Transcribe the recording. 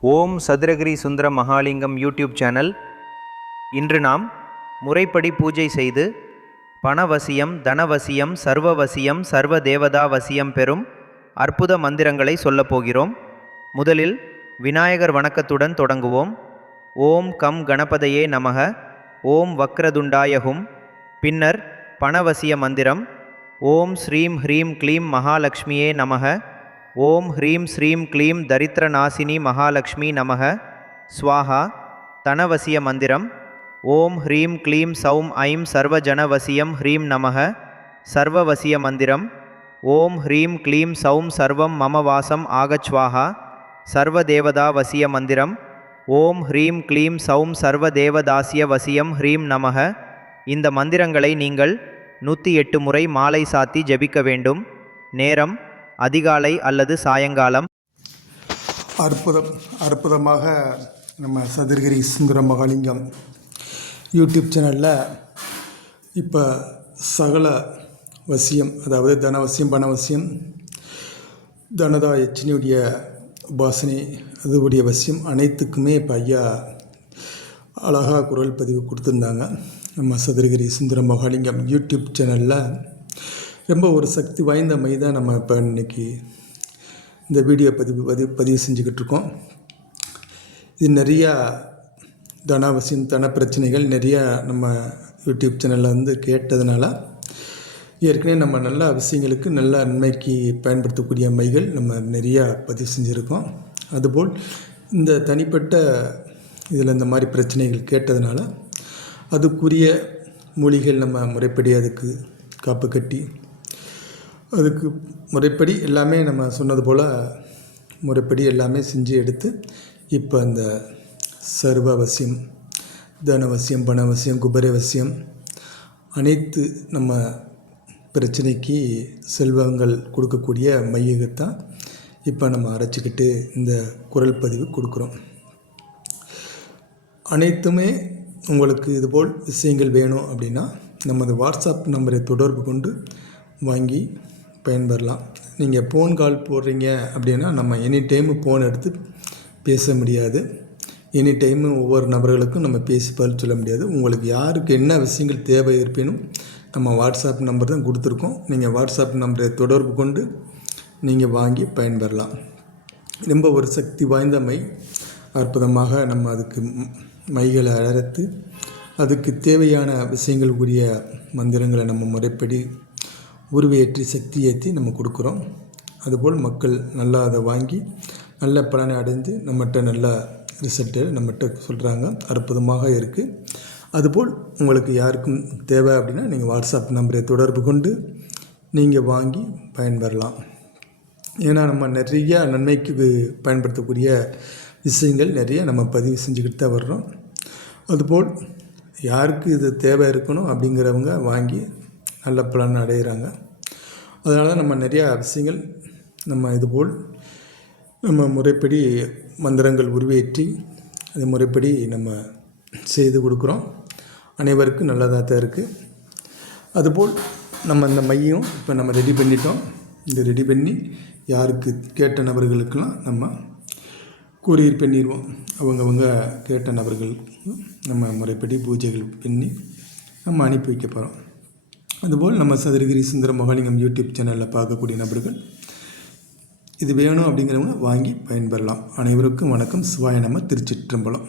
ஓம் Sathuragiri Sundara Mahalingam YouTube channel. இன்று நாம் முறைப்படி பூஜை செய்து பணவசியம் தனவசியம் சர்வவசியம் சர்வ தேவதா வசியம் பெறும் அற்புத மந்திரங்களை சொல்லப் போகிறோம். முதலில் விநாயகர் வணக்கத்துடன் தொடங்குவோம். ஓம் கம் கணபதையே நமக. ஓம் வக்ரதுண்டாயகும். பின்னர் பணவசிய மந்திரம். ஓம் ஸ்ரீம் ஹ்ரீம் க்ளீம் மகாலட்சுமியே நமக. ஓம் ஹ்ரீம் ஸ்ரீம் க்ளீம் தரித்திரநாசினி மகாலட்சுமி நமக. ஸ்வாஹா. தனவசிய மந்திரம். ஓம் ஹ்ரீம் க்ளீம் சௌம் ஐம் சர்வஜனவசியம் ஹ்ரீம் நமக. சர்வவசிய மந்திரம். ஓம் ஹ்ரீம் க்ளீம் சௌம் சர்வம் மம வாசம் ஆகச்வாஹா சர்வதேவதா வசிய மந்திரம். ஓம் ஹ்ரீம் க்ளீம் சௌம் சர்வதேவதாசிய வசியம் ஹ்ரீம் நமக. இந்த மந்திரங்களை நீங்கள் நூற்றி எட்டு முறை மாலை சாத்தி ஜெபிக்க வேண்டும். நேரம் அதிகாலை அல்லது சாயங்காலம். அற்புதம் அற்புதமாக நம்ம சதுர்கிரி சுந்தர மகாலிங்கம் யூடியூப் சேனலில் இப்போ சகல வசியம் அதாவது தனவசியம் பணவசியம் தனதா எச்சினியுடைய உபாசனை அதுவுடைய வசியம் அனைத்துக்குமே இப்போ ஐயா அழகாக குரல் பதிவு கொடுத்துருந்தாங்க. நம்ம சதுரகிரி சுந்தர மகாலிங்கம் யூடியூப் சேனலில் ரொம்ப ஒரு சக்தி வாய்ந்த மை தான் நம்ம இப்போ இன்னைக்கு இந்த வீடியோ பதிவு பதிவு பதிவு செஞ்சுக்கிட்டு இருக்கோம். இது நிறையா தனாவசியம் தன பிரச்சனைகள் நிறையா நம்ம யூடியூப் சேனலில் வந்து கேட்டதுனால ஏற்கனவே நம்ம நல்ல விஷயங்களுக்கு நல்ல நன்மைக்கு பயன்படுத்தக்கூடிய மைகள் நம்ம நிறையா பதிவு செஞ்சுருக்கோம். அதுபோல் இந்த தனிப்பட்ட இதில் இந்த மாதிரி பிரச்சனைகள் கேட்டதுனால அதுக்குரிய மொழிகள் நம்ம முறைப்படி அதுக்கு காப்பு கட்டி அதுக்கு முறைப்படி எல்லாமே நம்ம சொன்னது போல் முறைப்படி எல்லாமே செஞ்சு எடுத்து இப்போ அந்த சர்வவசியம் தனவசியம் பணவசியம் குபரவசியம் அனைத்து நம்ம பிரச்சனைக்கு செல்வங்கள் கொடுக்கக்கூடிய மையகத்தான் இப்போ நம்ம அரைச்சிக்கிட்டு இந்த குரல் பதிவு கொடுக்குறோம். அனைத்துமே உங்களுக்கு இதுபோல் விஷயங்கள் வேணும் அப்படின்னா நமது வாட்ஸ்அப் நம்பரை தொடர்பு கொண்டு வாங்கி பயன்பெறலாம் நீங்கள் ஃபோன் கால் போடுறீங்க அப்படின்னா நம்ம எனி டைமு ஃபோன் எடுத்து பேச முடியாது. எனி டைமு ஒவ்வொரு நபர்களுக்கும் நம்ம பேசி பதில் சொல்ல முடியாது. உங்களுக்கு யாருக்கு என்ன விஷயங்கள் தேவை இருப்பினும் நம்ம வாட்ஸ்அப் நம்பர் தான் கொடுத்துருக்கோம். நீங்கள் வாட்ஸ்அப் நம்பரை தொடர்பு கொண்டு நீங்கள் வாங்கி பயன்பெறலாம் ரொம்ப ஒரு சக்தி வாய்ந்த மை அற்புதமாக நம்ம அதுக்கு மைகளை அழைத்து அதுக்கு தேவையான விஷயங்களுக்குரிய மந்திரங்களை நம்ம முறைப்படி உருவேற்றி சக்தி ஏற்றி நம்ம கொடுக்குறோம். அதுபோல் மக்கள் நல்லா அதை வாங்கி நல்ல பலனை அடைந்து நம்மகிட்ட நல்ல ரிசல்ட்டு நம்மகிட்ட சொல்கிறாங்க அற்புதமாக இருக்குது அதுபோல் உங்களுக்கு யாருக்கும் தேவை அப்படின்னா நீங்கள் வாட்ஸ்அப் நம்பரை தொடர்பு கொண்டு நீங்கள் வாங்கி பயன்பெறலாம். ஏன்னா நம்ம நிறைய நன்மைக்கு பயன்படுத்தக்கூடிய விஷயங்கள் நிறைய நம்ம பதிவு செஞ்சுக்கிட்டு தான் வர்றோம். அதுபோல் யாருக்கு இது தேவை இருக்கணும் அப்படிங்கிறவங்க வாங்கி நல்ல பலன் அடைகிறாங்க. அதனால் நம்ம நிறையா விஷயங்கள் நம்ம இதுபோல் நம்ம முறைப்படி மந்திரங்கள் உருவேற்றி அது முறைப்படி நம்ம செய்து கொடுக்குறோம். அனைவருக்கும் நல்லதாக தான் இருக்குது அதுபோல் நம்ம இந்த மையம் இப்போ நம்ம ரெடி பண்ணிட்டோம். இந்த ரெடி பண்ணி யாருக்கு கேட்ட நபர்களுக்கெல்லாம் நம்ம கூரியர் பண்ணிடுவோம். அவங்கவங்க கேட்ட நபர்கள் நம்ம முறைப்படி பூஜைகள் பண்ணி நம்ம அனுப்பி வைக்க போகிறோம் அதுபோல் நம்ம சதுரகிரி சுந்தர மகாலிங்கம் யூடியூப் சேனலில் பார்க்கக்கூடிய நபர்கள் இது வேணும் அப்படிங்கிறவங்க வாங்கி பயன்பெறலாம். அனைவருக்கும் வணக்கம். சிவாய நம்ம திருச்சிற்றம்பலம்.